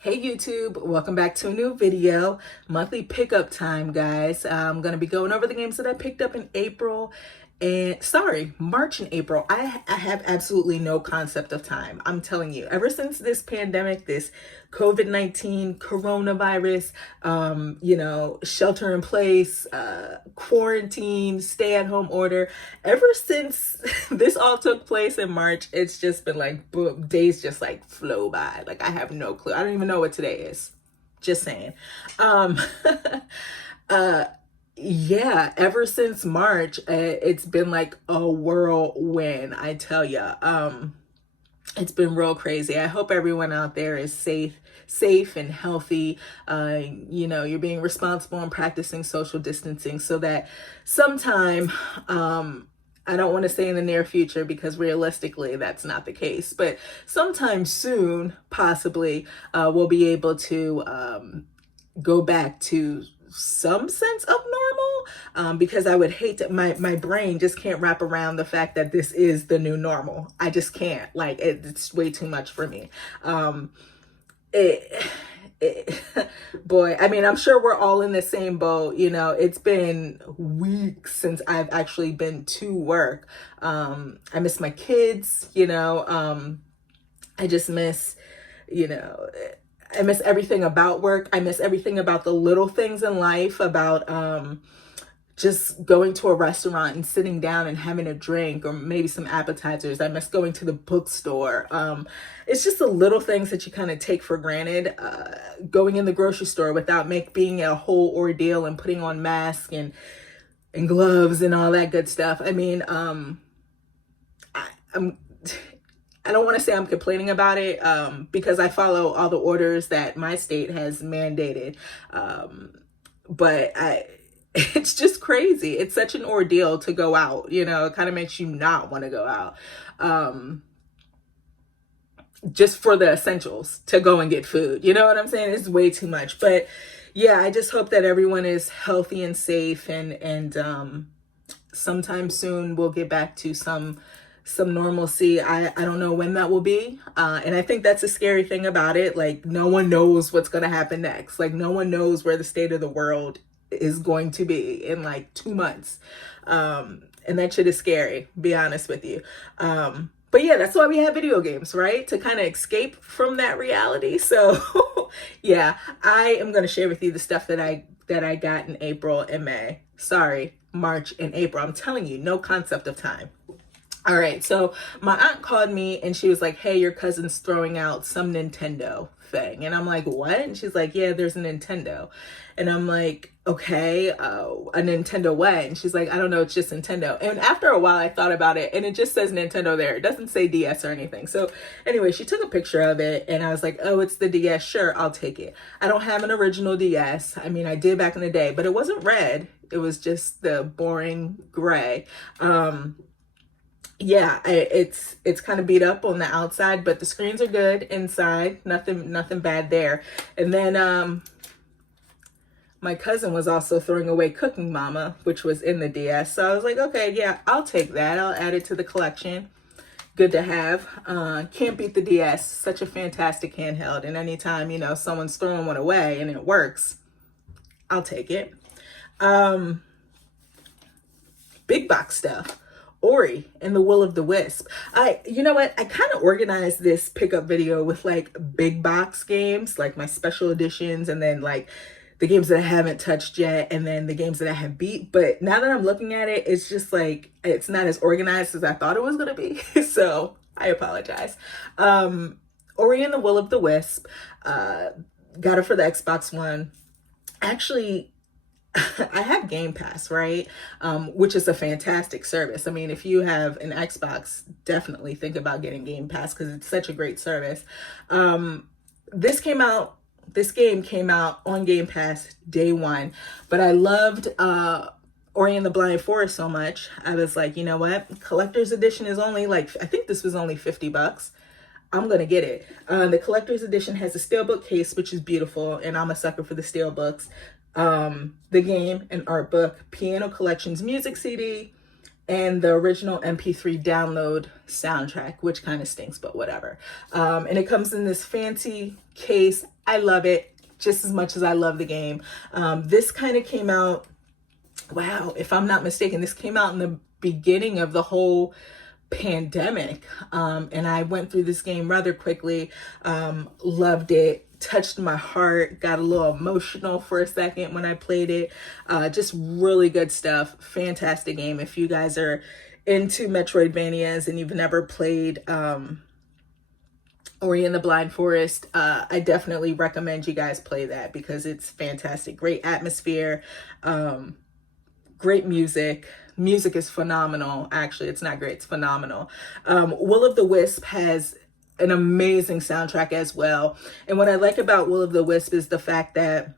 Hey YouTube, welcome back to a new video. Monthly pickup time, guys. I'm going to be going over the games that I picked up in March and April. I have absolutely no concept of time. I'm telling you, ever since this pandemic, this COVID-19 coronavirus, shelter in place, quarantine, stay at home order, ever since this all took place in March, it's just been like, boom, days just like flow by. Like I have no clue. I don't even know what today is. Just saying. Um, yeah, ever since March, it's been like a whirlwind, I tell ya. It's been real crazy. I hope everyone out there is safe and healthy. You're being responsible and practicing social distancing so that sometime, I don't want to say in the near future because realistically that's not the case, but sometime soon, possibly, we'll be able to go back to some sense of normal, because I would hate to, my brain just can't wrap around the fact that this is the new normal. I just can't, like, it's way too much for me. It, boy, I mean, I'm sure we're all in the same boat. It's been weeks since I've actually been to work. I miss my kids, I just miss, I miss everything about work. I miss everything about the little things in life, about just going to a restaurant and sitting down and having a drink or maybe some appetizers. I miss going to the bookstore. It's just the little things that you kind of take for granted. Going in the grocery store without being a whole ordeal and putting on masks and gloves and all that good stuff. I mean, I don't want to say I'm complaining about it, because I follow all the orders that my state has mandated. But it's just crazy. It's such an ordeal to go out, it kind of makes you not want to go out. Just for the essentials, to go and get food. You know what I'm saying? It's way too much. But yeah, I just hope that everyone is healthy and safe, and sometime soon we'll get back to some normalcy. I don't know when that will be. And I think that's a scary thing about it. Like, no one knows what's going to happen next. Like, no one knows where the state of the world is going to be in like 2 months. And that shit is scary, be honest with you. But yeah, that's why we have video games, right? To kind of escape from that reality. So yeah, I am going to share with you the stuff that I got in April and May. Sorry, March and April. I'm telling you, no concept of time. All right, so my aunt called me and she was like, hey, your cousin's throwing out some Nintendo thing. And I'm like, what? And she's like, yeah, there's a Nintendo. And I'm like, okay, a Nintendo what? And she's like, I don't know, it's just Nintendo. And after a while, I thought about it and it just says Nintendo there. It doesn't say DS or anything. So anyway, she took a picture of it and I was like, oh, it's the DS. Sure, I'll take it. I don't have an original DS. I mean, I did back in the day, but it wasn't red. It was just the boring gray. Yeah, it's kind of beat up on the outside, but the screens are good inside. Nothing bad there. And then my cousin was also throwing away Cooking Mama, which was in the DS. So I was like, okay, yeah, I'll take that. I'll add it to the collection. Good to have. Can't beat the DS. Such a fantastic handheld. And anytime, someone's throwing one away and it works, I'll take it. Big box stuff. Ori and the Will of the Wisp. You know what? I kind of organized this pickup video with like big box games, like my special editions, and then like the games that I haven't touched yet, and then the games that I have beat. But now that I'm looking at it, it's just like, it's not as organized as I thought it was going to be. So I apologize. Ori and the Will of the Wisp, got it for the Xbox One. Actually, I have Game Pass, right? Which is a fantastic service. I mean, if you have an Xbox, definitely think about getting Game Pass because it's such a great service. This game came out on Game Pass day one, but I loved Ori and the Blind Forest so much. I was like, you know what? Collector's edition is only like, I think this was only $50. I'm going to get it. The collector's edition has a steelbook case, which is beautiful, and I'm a sucker for the steelbooks. The game and art book, piano collections music CD, and the original MP3 download soundtrack, which kind of stinks, but whatever. And it comes in this fancy case. I love it just as much as I love the game. This kind of came out, wow, if I'm not mistaken, this came out in the beginning of the whole pandemic. And I went through this game rather quickly, loved it, touched my heart, got a little emotional for a second when I played it. Just really good stuff. Fantastic game. If you guys are into Metroidvanias and you've never played Ori and the Blind Forest, I definitely recommend you guys play that because it's fantastic. Great atmosphere, great music. Music is phenomenal. Actually, it's not great, it's phenomenal. Will of the Wisp has an amazing soundtrack as well. And what I like about Will of the Wisp is the fact that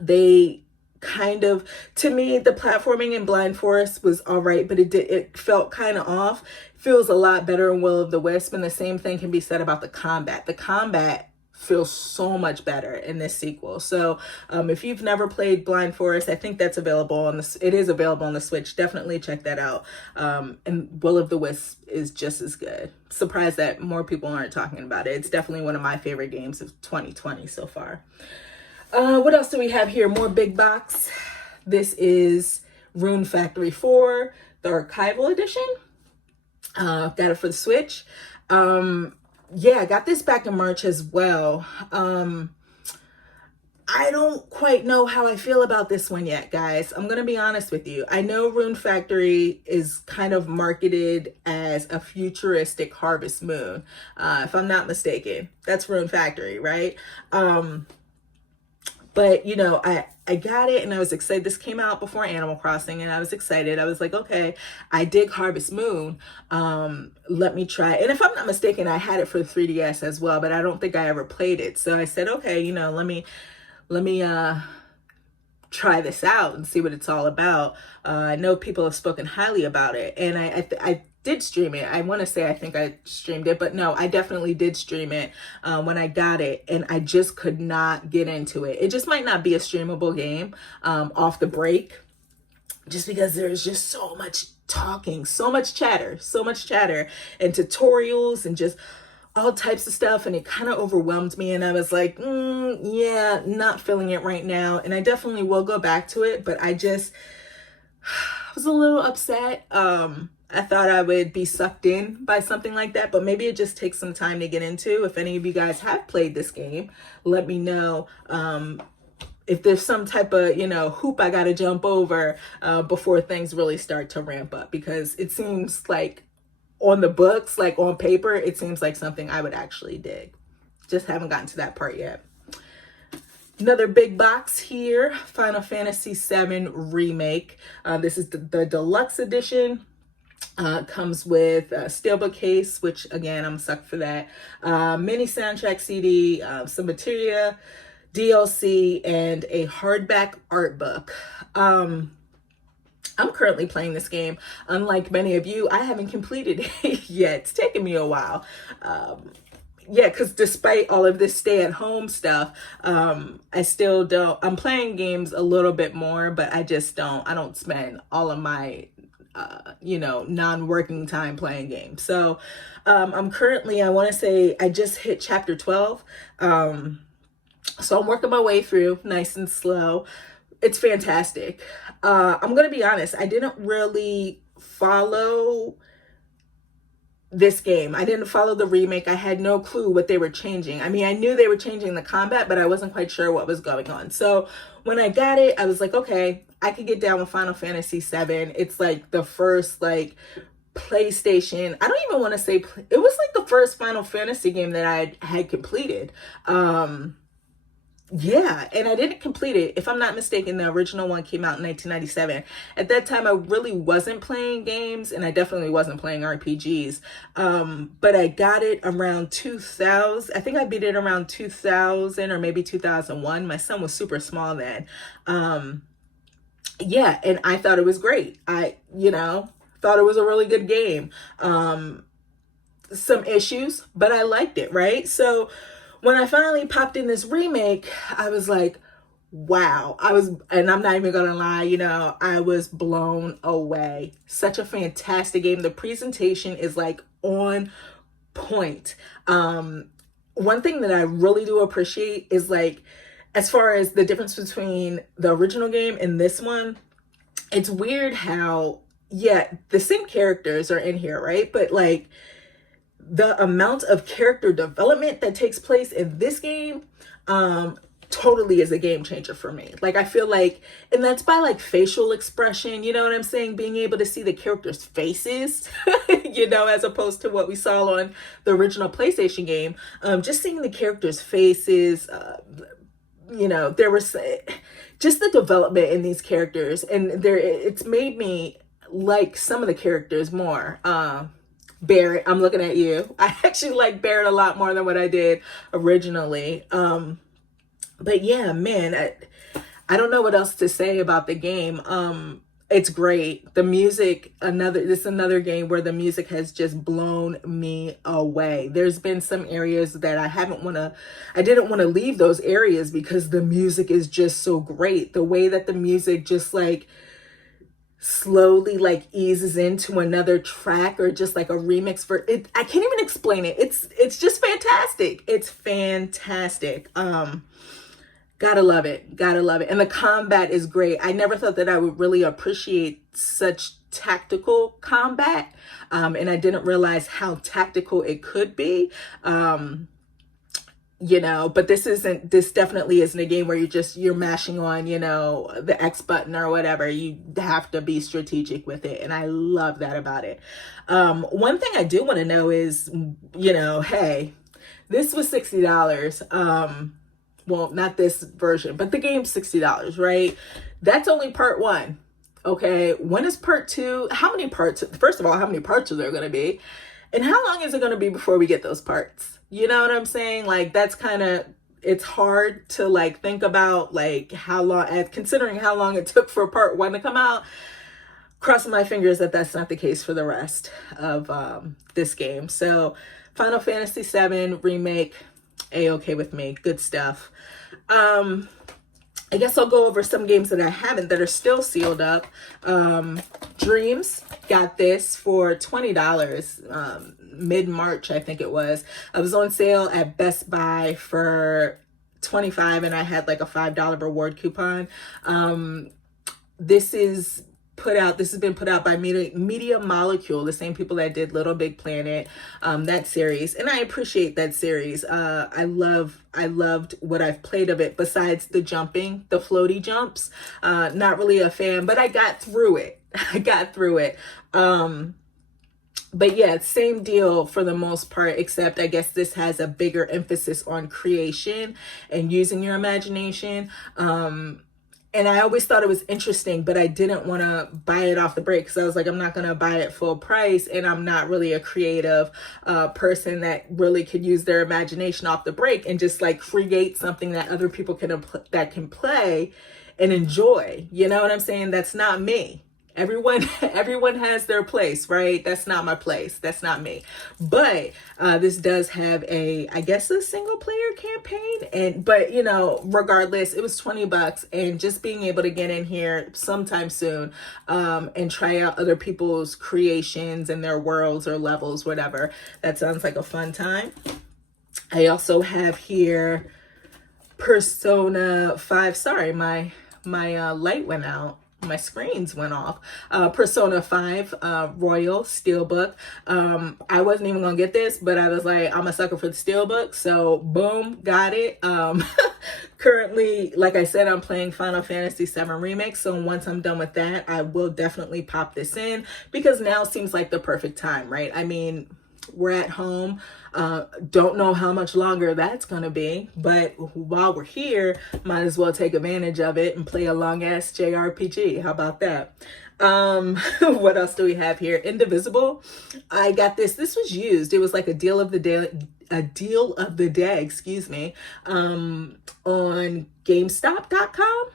they kind of, to me, the platforming in Blind Forest was all right, but it felt kind of off. Feels a lot better in Will of the Wisp, and the same thing can be said about the combat. The combat feels so much better in this sequel. So if you've never played Blind Forest, I think that's available on it is available on the Switch. Definitely check that out. And Will of the Wisp is just as good. Surprised that more people aren't talking about it. It's definitely one of my favorite games of 2020 so far. What else do we have here? More big box. This is Rune Factory 4, the archival edition. Got it for the Switch. Yeah, I got this back in March as well. I don't quite know how I feel about this one yet, guys. I'm going to be honest with you. I know Rune Factory is kind of marketed as a futuristic Harvest Moon. If I'm not mistaken, that's Rune Factory, right? But, you know, I got it and I was excited. This came out before Animal Crossing and I was excited. I was like, okay, I dig Harvest Moon. Let me try it. And if I'm not mistaken, I had it for the 3DS as well, but I don't think I ever played it. So I said, okay, you know, let me try this out and see what it's all about. I know people have spoken highly about it, and I did stream it. I want to say I think I streamed it, but no, I definitely did stream it when I got it, and I just could not get into it. It just might not be a streamable game off the break, just because there's just so much talking, so much chatter, and tutorials and just all types of stuff, and it kind of overwhelmed me, and I was like, yeah, not feeling it right now. And I definitely will go back to it, but I just was a little upset. I thought I would be sucked in by something like that, but maybe it just takes some time to get into. If any of you guys have played this game, let me know if there's some type of, you know, hoop I gotta jump over before things really start to ramp up, because it seems like on the books, like on paper, it seems like something I would actually dig. Just haven't gotten to that part yet. Another big box here, Final Fantasy VII Remake. This is the deluxe edition. Comes with a steelbook case, which again, I'm sucked for that. Mini soundtrack CD, some materia, DLC, and a hardback art book. I'm currently playing this game. Unlike many of you, I haven't completed it yet. It's taken me a while. Yeah, because despite all of this stay-at-home stuff, I still don't. I'm playing games a little bit more, but I don't spend all of my you know, non-working time playing games. So I'm currently, I want to say I just hit chapter 12. So I'm working my way through nice and slow. It's fantastic. I'm going to be honest. I didn't really follow this game. I didn't follow the remake. I had no clue what they were changing. I mean, I knew they were changing the combat, but I wasn't quite sure what was going on. So when I got it, I was like, okay, I could get down with Final Fantasy VII. It's like the first like PlayStation. I don't even want to say it was like the first Final Fantasy game that I had completed. Yeah, and I didn't complete it. If I'm not mistaken, the original one came out in 1997. At that time, I really wasn't playing games, and I definitely wasn't playing RPGs. But I got it around 2000. I think I beat it around 2000 or maybe 2001. My son was super small then. Yeah, and I thought it was great. I thought it was a really good game. Some issues, but I liked it, right? So when I finally popped in this remake, I was like, wow. And I'm not even gonna lie, I was blown away. Such a fantastic game. The presentation is like on point. one thing that I really do appreciate is like, as far as the difference between the original game and this one, it's weird how, yeah, the same characters are in here, right? But like the amount of character development that takes place in this game, totally is a game changer for me. Like, I feel like, and that's by like facial expression, you know what I'm saying? Being able to see the characters' faces, you know, as opposed to what we saw on the original PlayStation game. Just seeing the characters' faces, you know, there was just the development in these characters, and there, it's made me like some of the characters more. Barrett, I'm looking at you. I actually like Barrett a lot more than what I did originally. But yeah, man, I don't know what else to say about the game. It's great. The music, this is another game where the music has just blown me away. There's been some areas that I didn't want to leave those areas because the music is just so great. The way that the music just like slowly like eases into another track, or just like a remix for it. I can't even explain it. It's just fantastic. It's fantastic. Gotta love it. Gotta love it. And the combat is great. I never thought that I would really appreciate such tactical combat. And I didn't realize how tactical it could be. You know, but this definitely isn't a game where you're mashing on, you know, the X button or whatever. You have to be strategic with it. And I love that about it. One thing I do want to know is, you know, hey, this was $60. Well, not this version, but the game's $60, right? That's only part one. Okay. When is part two? How many parts? First of all, how many parts are there going to be? And how long is it going to be before we get those parts? You know what I'm saying? Like, that's kind of, it's hard to like think about like how long, considering how long it took for part one to come out. Crossing my fingers that that's not the case for the rest of this game. So Final Fantasy VII Remake, A-okay with me. Good stuff. I guess I'll go over some games that I haven't, that are still sealed up. Dreams, got this for $20, mid-March, I think it was. I was on sale at Best Buy for $25, and I had like a $5 reward coupon. This has been put out by Media Molecule, the same people that did Little Big Planet, that series. And I appreciate that series. I loved what I've played of it, besides the floaty jumps. Not really a fan, but I got through it. But yeah, same deal for the most part, except I guess this has a bigger emphasis on creation and using your imagination. And I always thought it was interesting, but I didn't want to buy it off the break, because I was like, I'm not going to buy it full price, and I'm not really a creative person that really could use their imagination off the break and just like create something that other people can play and enjoy. You know what I'm saying? That's not me. Everyone has their place, right? That's not my place. That's not me. But this does have I guess a single player campaign. But you know, regardless, it was $20, and just being able to get in here sometime soon and try out other people's creations and their worlds or levels, whatever. That sounds like a fun time. I also have here Persona 5. Sorry, my light went out. My screens went off. Persona 5 Royal Steelbook. I wasn't even gonna get this, but I was like, I'm a sucker for the Steelbook, so boom, got it. Currently, like I said, I'm playing Final Fantasy VII Remake, so once I'm done with that, I will definitely pop this in, because now seems like the perfect time, right? I mean, we're at home. Don't know how much longer that's going to be, but while we're here, might as well take advantage of it and play a long ass JRPG. How about that? What else do we have here? Indivisible. I got this. This was used. It was like a deal of the day, excuse me, on GameStop.com.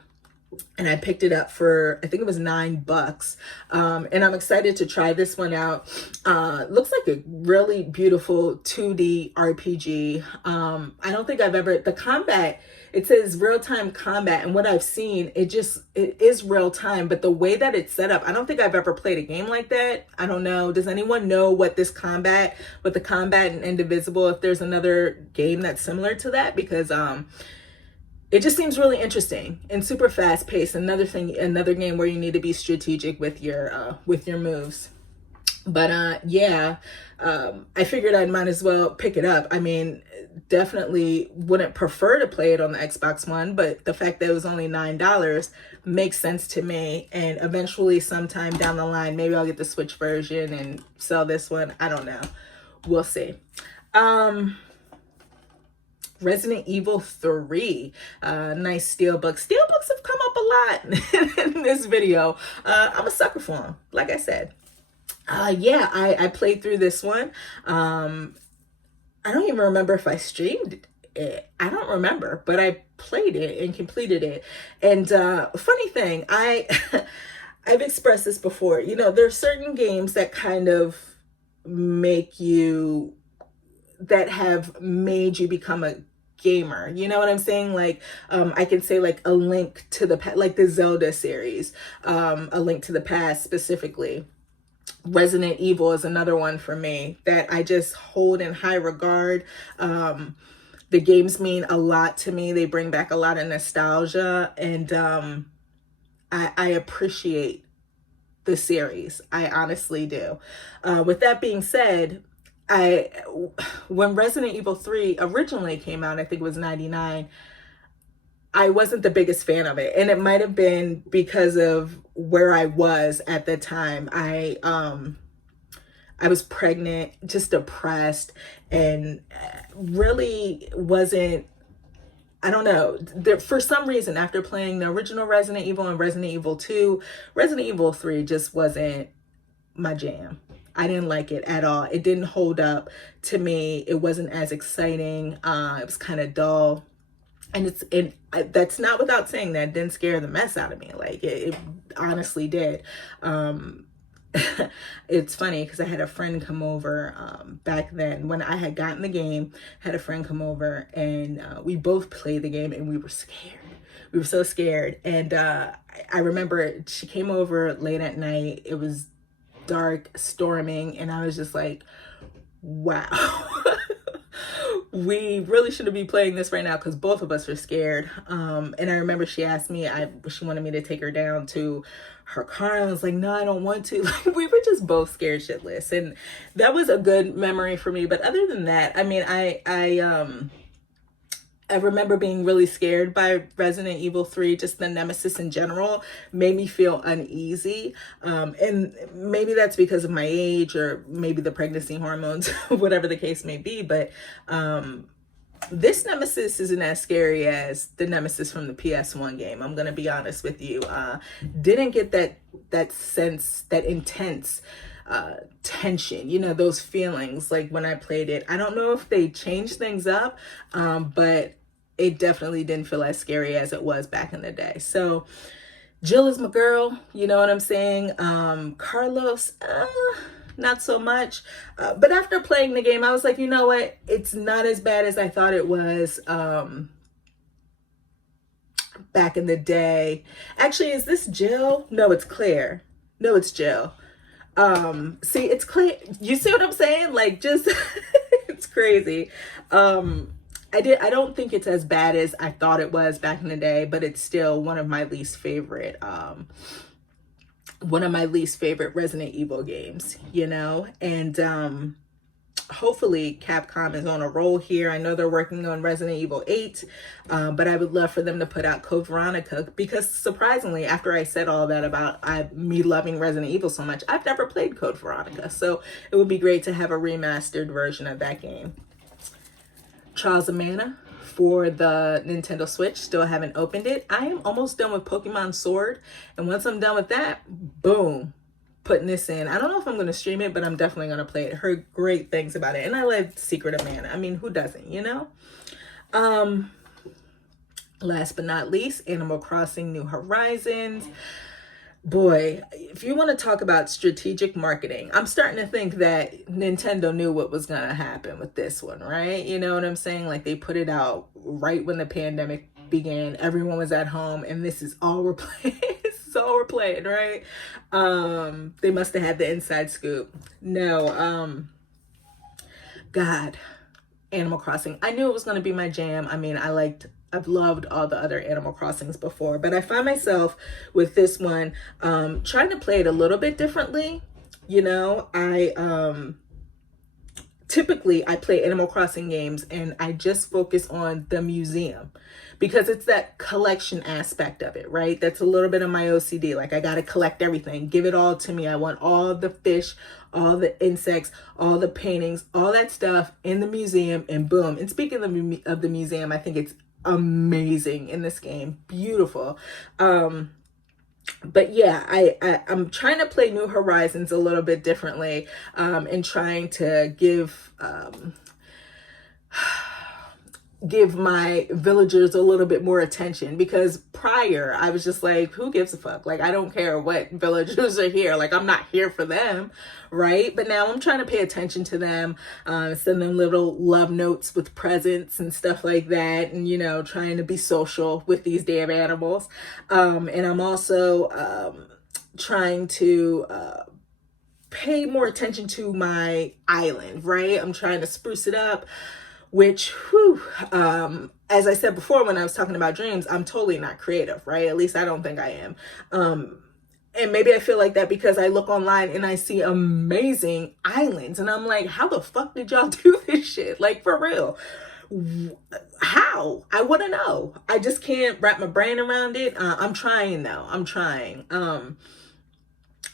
and I picked it up for, I think it was $9. And I'm excited to try this one out. Looks like a really beautiful 2D RPG. I don't think I've ever, the combat, it says real-time combat, and what I've seen, it is real time, but the way that it's set up, I don't think I've ever played a game like that. I don't know. Does anyone know what the combat in Indivisible, if there's another game that's similar to that? Because, it just seems really interesting and super fast paced. Another game where you need to be strategic with your moves. But yeah, I figured I might as well pick it up. I mean, definitely wouldn't prefer to play it on the Xbox One, but the fact that it was only $9 makes sense to me. And eventually, sometime down the line, maybe I'll get the Switch version and sell this one. I don't know. We'll see. Resident Evil 3, nice steelbook. Steelbooks have come up a lot in this video. I'm a sucker for them, like I said. Yeah, I played through this one. I don't even remember if I streamed it. I don't remember, but I played it and completed it. And funny thing, I've expressed this before. You know, there's certain games that kind of that have made you become a gamer. You know what I'm saying? Like, I can say like A Link to the Past, like the Zelda series, A Link to the Past specifically. Resident Evil is another one for me that I just hold in high regard. The games mean a lot to me. They bring back a lot of nostalgia, and I appreciate the series. I honestly do. With that being said, when Resident Evil 3 originally came out, I think it was 99, I wasn't the biggest fan of it. And it might have been because of where I was at the time. I was pregnant, just depressed, and really wasn't, I don't know, for some reason, after playing the original Resident Evil and Resident Evil 2, Resident Evil 3 just wasn't my jam. I didn't like it at all. It didn't hold up to me. It wasn't as exciting. It was kind of dull. And that's not without saying that it didn't scare the mess out of me. Like, it honestly did. It's funny because I had a friend come over back then when I had gotten the game. Had a friend come over, and we both played the game, and we were scared. We were so scared. And I remember she came over late at night. It was dark, storming, and I was just like, wow. We really shouldn't be playing this right now because both of us are scared. And I remember she asked me, she wanted me to take her down to her car. I was like, no, I don't want to. Like, we were just both scared shitless. And that was a good memory for me. But other than that, I mean, I remember being really scared by Resident Evil 3. Just the nemesis in general made me feel uneasy. And maybe that's because of my age, or maybe the pregnancy hormones, whatever the case may be. But this nemesis isn't as scary as the nemesis from the PS1 game. I'm going to be honest with you. Didn't get that sense, that intense tension, you know, those feelings like when I played it. I don't know if they changed things up, but it definitely didn't feel as scary as it was back in the day. So Jill is my girl, you know what I'm saying? Carlos, not so much. But after playing the game, I was like, you know what? It's not as bad as I thought it was back in the day. Actually, is this Jill? No, it's Claire. No, it's Jill. See, it's Claire. You see what I'm saying? Like, just, it's crazy. I don't think it's as bad as I thought it was back in the day, but it's still one of my least favorite Resident Evil games, you know. And hopefully Capcom is on a roll here. I know they're working on Resident Evil 8, but I would love for them to put out Code Veronica, because surprisingly, after I said all that about me loving Resident Evil so much, I've never played Code Veronica, so it would be great to have a remastered version of that game. Trials of Mana for the Nintendo Switch, still haven't opened it. I am almost done with Pokemon Sword, and once I'm done with that, boom, putting this in. I don't know if I'm going to stream it, but I'm definitely going to play it. Heard great things about it, and I like Secret of Mana. I mean, who doesn't, you know? Last but not least, Animal Crossing New Horizons. Boy, if you want to talk about strategic marketing, I'm starting to think that Nintendo knew what was going to happen with this one, right? You know what I'm saying? Like, they put it out right when the pandemic began. Everyone was at home, and this is all we're playing. This is all we're playing, right? They must have had the inside scoop. No, God, Animal Crossing. I knew it was going to be my jam. I mean, I've loved all the other Animal Crossings before, but I find myself with this one trying to play it a little bit differently. You know, typically I play Animal Crossing games and I just focus on the museum because it's that collection aspect of it, right? That's a little bit of my OCD. Like, I got to collect everything. Give it all to me. I want all the fish, all the insects, all the paintings, all that stuff in the museum, and boom. And speaking of the museum, I think it's amazing in this game. Beautiful. But yeah, I'm trying to play New Horizons a little bit differently, and trying to give my villagers a little bit more attention, because prior I was just like, who gives a fuck? Like, I don't care what villagers are here. Like, I'm not here for them, right? But now I'm trying to pay attention to them, send them little love notes with presents and stuff like that, and, you know, trying to be social with these damn animals. And I'm also trying to pay more attention to my island, right? I'm trying to spruce it up, which, whew, as I said before, when I was talking about dreams, I'm totally not creative, right? At least I don't think I am. And maybe I feel like that because I look online and I see amazing islands, and I'm like, how the fuck did y'all do this shit? Like, for real. How? I want to know. I just can't wrap my brain around it. I'm trying though. I'm trying.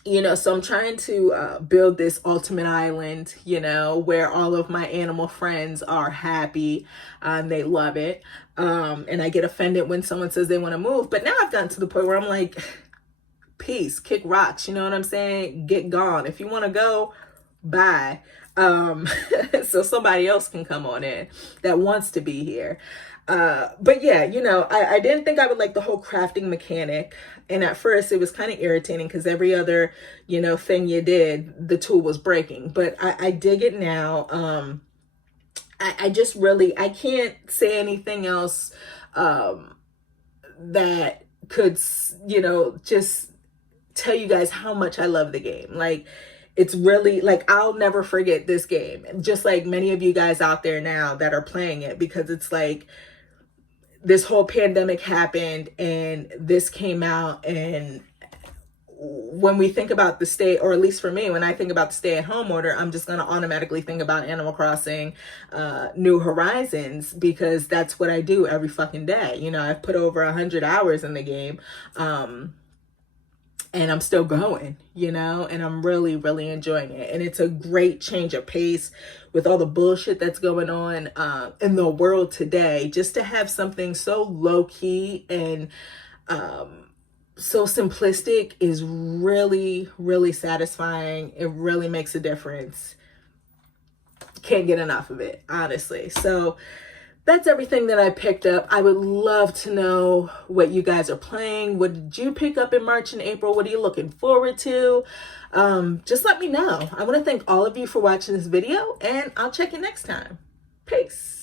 You know, so I'm trying to build this ultimate island, you know, where all of my animal friends are happy and they love it. And I get offended when someone says they want to move. But now I've gotten to the point where I'm like, peace, kick rocks, you know what I'm saying? Get gone. If you want to go, bye. So somebody else can come on in that wants to be here. But yeah, you know, I didn't think I would like the whole crafting mechanic. And at first it was kind of irritating because every other, you know, thing you did, the tool was breaking. But I dig it now. I just really, I can't say anything else that could, you know, just tell you guys how much I love the game. Like, it's really, like, I'll never forget this game, just like many of you guys out there now that are playing it, because it's like this whole pandemic happened and this came out, and when we think about the stay, or at least for me, when I think about the stay-at-home order, I'm just going to automatically think about Animal Crossing New Horizons, because that's what I do every fucking day. You know, I've put over 100 hours in the game, and I'm still going, you know, and I'm really, really enjoying it. And it's a great change of pace with all the bullshit that's going on in the world today. Just to have something so low-key and so simplistic is really, really satisfying. It really makes a difference. Can't get enough of it, honestly. So that's everything that I picked up. I would love to know what you guys are playing. What did you pick up in March and April? What are you looking forward to? Just let me know. I want to thank all of you for watching this video, and I'll check you next time. Peace.